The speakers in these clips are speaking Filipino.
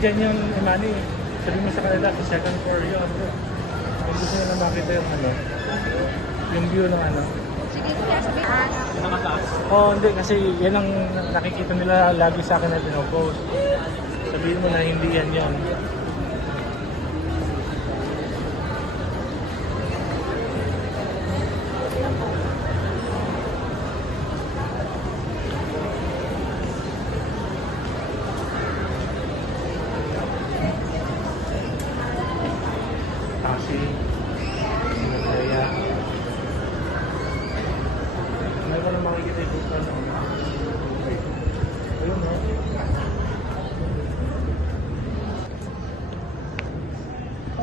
dyan yung Imani. Sabi mo sa kanila, sa second floor yun. Kung gusto nila makita yung ano, yung view ng ano. Sige, kaya sabihin. Oh, hindi kasi yan ang nakikita nila lagi sa akin na pinopost. Sabihin mo na hindi yan yun. Taxi. Kaya. May ko na makikita yung buka na. Ayun, no?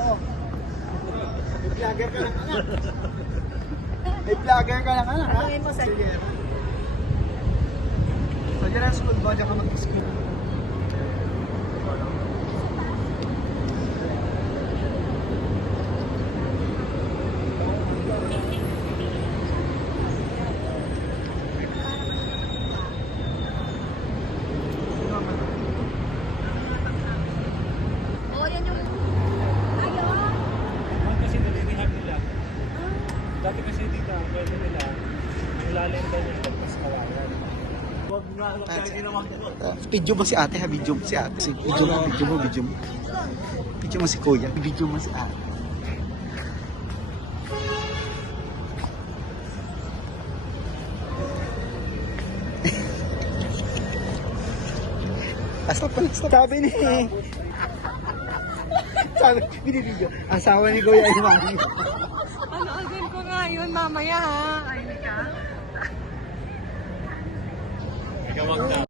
Oo. May vlogger ka lang, anak. May vlogger ka lang, anak, ha? Tanungin mo sa Sige. So, dyan ang school ba? Diyan ka mag-school. Oo, yan yung... Ayaw. Ang kasi nalilihan nila. Dati kasi dito, ang pwede nila, ilalim daw yung pagpas kawayan. Huwag nga, huwag tayo ginawa ko. Video mo si ate, ha? Video mo si ate. Video mo. Video mo si kuya. Video mo si ate. Stop pala, stop. Sabi ni... Sabi, binibidyo. Asawa ni Kuya Imani. Ano, agad ko nga yun mamaya ha. Ay, ka. Ikaw wag na.